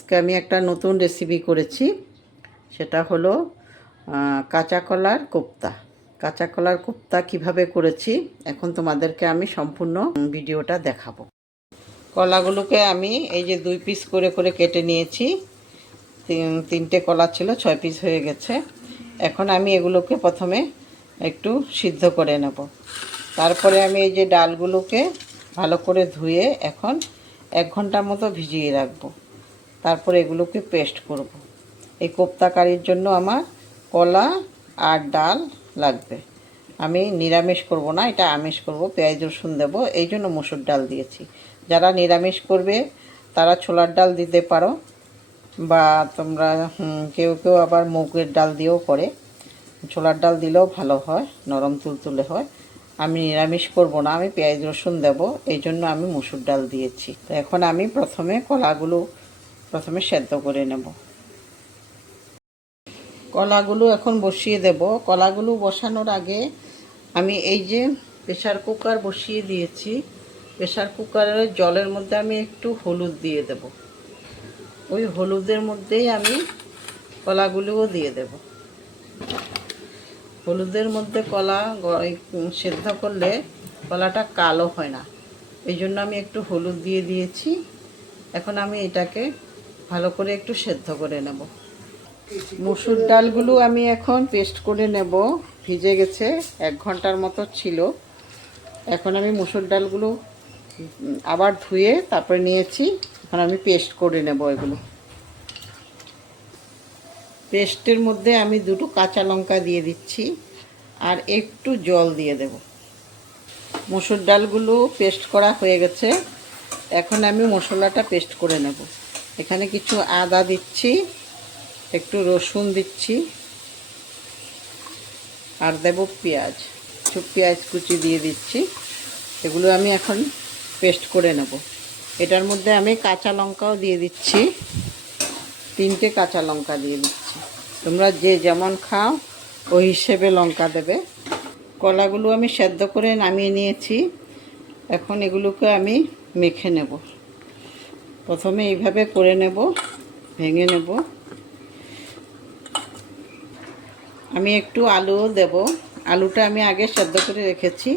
আজকে আমি একটা নতুন রেসিপি করেছি, সেটা হলো কাঁচা কলার কোপ্তা। কাঁচা কলার কোপ্তা কিভাবে করেছি এখন তোমাদেরকে আমি সম্পূর্ণ ভিডিওটা দেখাবো। কলাগুলোকে আমি এই যে 2 পিস করে করে কেটে নিয়েছি। তিনটে কলা ছিল, 6 পিস হয়ে গেছে। এখন আমি এগুলোকে প্রথমে একটু সিদ্ধ করে নেব। তারপরে আমি এই যে ডালগুলোকে ভালো করে ধুয়ে এখন 1 ঘন্টার মতো ভিজিয়ে রাখবো। তারপরে এগুলোকে পেস্ট করব। এই কোপ্তা কারির জন্য আমার কলা আর ডাল লাগবে। আমি নিরামিষ করব না, এটা আমিষ করব, পেঁয়াজ রসুন দেবো, এই জন্য মসুর ডাল দিয়েছি। যারা নিরামিষ করবে তারা ছোলার ডাল দিতে পারো, বা তোমরা কেউ কেউ আবার মুগের ডাল দিয়েও করে। ছোলার ডাল দিলেও ভালো হয়, নরম তুলতুলে হয়। আমি নিরামিষ করব না, আমি পেঁয়াজ রসুন দেবো, এই জন্য আমি মসুর ডাল দিয়েছি। তো এখন আমি কলাগুলো প্রথমে সেদ্ধ করে নেব। কলাগুলো এখন বসিয়ে দেব। কলাগুলো বসানোর আগে আমি এই যে প্রেসার কুকার বসিয়ে দিয়েছি। প্রেসার কুকারের জলের মধ্যে আমি একটু হলুদ দিয়ে দেব। ওই হলুদের মধ্যেই আমি কলাগুলোও দিয়ে দেব। হলুদের মধ্যে কলা সেদ্ধ করলে কলাটা কালো হয় না, এই জন্য আমি একটু হলুদ দিয়ে দিয়েছি। এখন আমি এটাকে ভালো করে একটু সেদ্ধ করে নেব। মসুর ডালগুলো আমি এখন পেস্ট করে নেব। ভিজে গেছে, 1 ঘন্টার মতো ছিল। এখন আমি মসুর ডালগুলো আবার ধুয়ে তারপরে নিয়েছি। এখন আমি পেস্ট করে নেব এগুলো। পেস্টের মধ্যে আমি 2টো কাঁচা লঙ্কা দিয়ে দিচ্ছি আর একটু জল দিয়ে দেব। মসুর ডালগুলো পেস্ট করা হয়ে গেছে। এখন আমি মশলাটা পেস্ট করে নেব। এখানে কিছু আদা দিচ্ছি, একটু রসুন দিচ্ছি, আর দেব পেঁয়াজ। কিছু পেঁয়াজ কুচি দিয়ে দিচ্ছি। এগুলো আমি এখন পেস্ট করে নেব। এটার মধ্যে আমি কাঁচা লঙ্কাও দিয়ে দিচ্ছি, 3টে কাঁচা লঙ্কা দিয়ে দিচ্ছি। তোমরা যে যেমন খাও ওই হিসেবে লঙ্কা দেবে। কলাগুলো আমি সেদ্ধ করে নামিয়ে নিয়েছি। এখন এগুলোকে আমি মেখে নেব। প্রথমে এইভাবে করে নেব, ভেঙে নেব। আমি একটু আলুও দেব। আলুটা আমি আগে সেদ্ধ করে রেখেছি।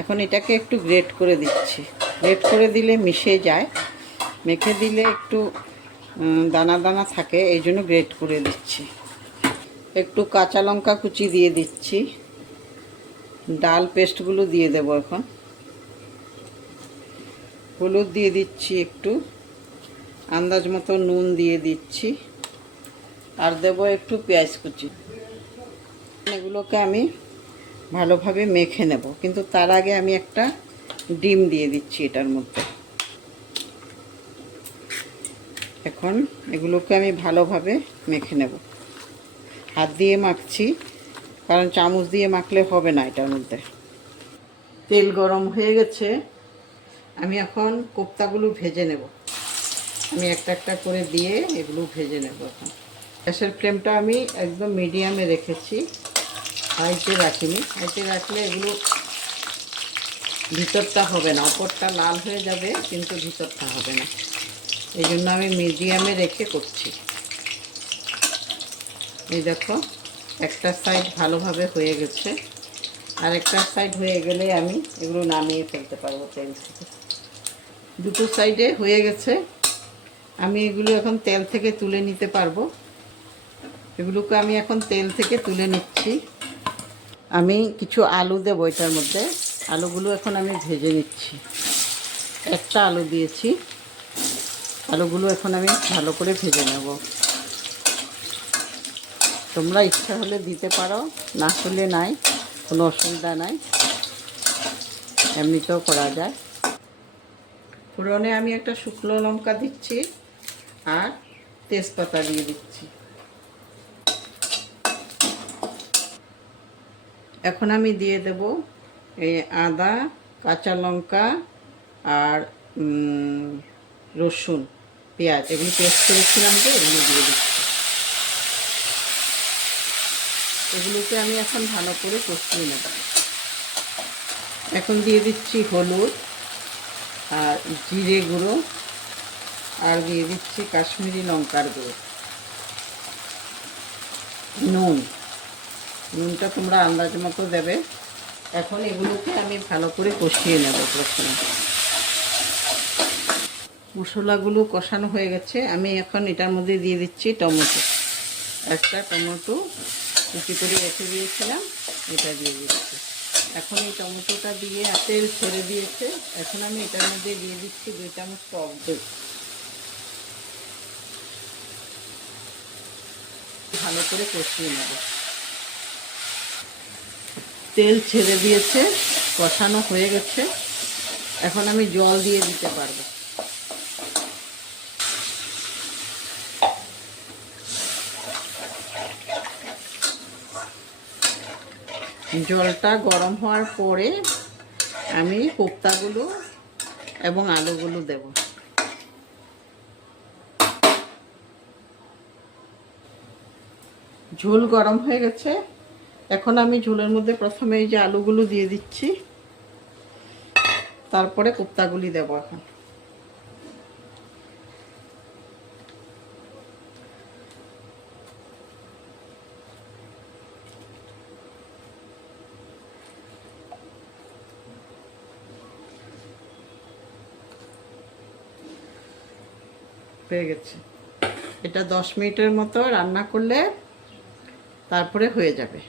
এখন এটাকে একটু গ্রেট করে দিচ্ছি। গ্রেট করে দিলে মিশে যায়, মেখে দিলে একটু দানা দানা থাকে, এই জন্য গ্রেট করে দিচ্ছি। একটু কাঁচা লঙ্কা কুচি দিয়ে দিচ্ছি। ডাল পেস্টগুলো দিয়ে দেব। এখন হলুদ দিয়ে দিচ্ছি, একটু আন্দাজ মতো নুন দিয়ে দিচ্ছি, আর দেব একটু পেঁয়াজ কুচি। এগুলোকে আমি ভালোভাবে মেখে নেব, কিন্তু তার আগে আমি একটা ডিম দিয়ে দিচ্ছি এটার মধ্যে। এখন এগুলোকে আমি ভালোভাবে মেখে নেব। হাত দিয়ে মাখছি, কারণ চামচ দিয়ে মাখলে হবে না এটার মধ্যে। তেল গরম হয়ে গেছে, আমি এখন কোপ্তাগুলো ভেজে নেব। আমি একটা একটা করে দিয়ে এগুলো ভেজে নেব। এখন গ্যাসের ফ্লেমটা আমি একদম মিডিয়ামে রেখেছি, হাইতে রাখিনি। হাইতে রাখলে এগুলো ভিতরটা হবে না, উপরটা লাল হয়ে যাবে কিন্তু ভিতরটা হবে না। এই জন্য আমি মিডিয়ামে রেখে করছি। এই দেখো, একটা সাইড ভালোভাবে হয়ে গেছে, আর একটা সাইড হয়ে গেলে আমি এগুলো নামিয়ে ফেলতে পারবো তেল থেকে। দুটো সাইডে হয়ে গেছে, আমি এগুলো এখন তেল থেকে তুলে নিতে পারবো। এগুলোকে আমি এখন তেল থেকে তুলে নিচ্ছি। আমি কিছু আলু দেবো এটার মধ্যে। আলুগুলো এখন আমি ভেজে নিচ্ছি। একটা আলু দিয়েছি। আলুগুলো এখন আমি ভালো করে ভেজে নেব। তোমরা ইচ্ছা হলে দিতে পারো, না হলে নাই, কোনো অসুবিধা নাই, এমনিতেও করা যায়। ফোড়নে আমি একটা শুকনো লঙ্কা দিচ্ছি আর তেজপাতা দিয়ে দিচ্ছি। এখন আমি দিয়ে দেব এই আদা, কাঁচা লঙ্কা আর রসুন, পেঁয়াজ, এগুলো পেস্ট করেছিলাম যে এগুলো দিয়ে দিচ্ছি। এগুলোকে আমি এখন ভালো করে কষিয়ে নেব। এখন দিয়ে দিচ্ছি হলুদ আর জিরে গুঁড়ো আর দিয়ে দিচ্ছি কাশ্মীরি লঙ্কার গুঁড়ো, নুন। নুনটা তোমরা আন্দাজ মতো দেবে। এখন এগুলোকে আমি ভালো করে কষিয়ে নেব। প্রথমে মশলাগুলো কষানো হয়ে গেছে, আমি এখন এটার মধ্যে দিয়ে দিচ্ছি টমেটো। একটা টমেটো কুচি করে রেখে দিয়েছিলাম, এটা দিয়ে দিচ্ছি। এখন এই টমেটোটা দিয়ে তেল ছেড়ে দিয়েছে। এখন আমি এটার মধ্যে দিয়ে দিচ্ছি 2 চামচ টক দই। ভালো করে কষিয়ে নেব। তেল ছেড়ে দিয়েছে, কষানো হয়ে গেছে। এখন আমি জল দিয়ে দিতে পারবো। জলটা গরম হওয়ার পরে আমি কোপ্তাগুলো এবং আলুগুলো দেব। ঝোল গরম হয়ে গেছে। এখন আমি ঝোলের মধ্যে প্রথমে এই যে আলুগুলো দিয়ে দিচ্ছি, তারপরে কোপ্তাগুলি দেব। এখন হয়ে গেছে। এটা 10 মিনিটের মতো রান্না করলে তারপরে হয়ে যাবে।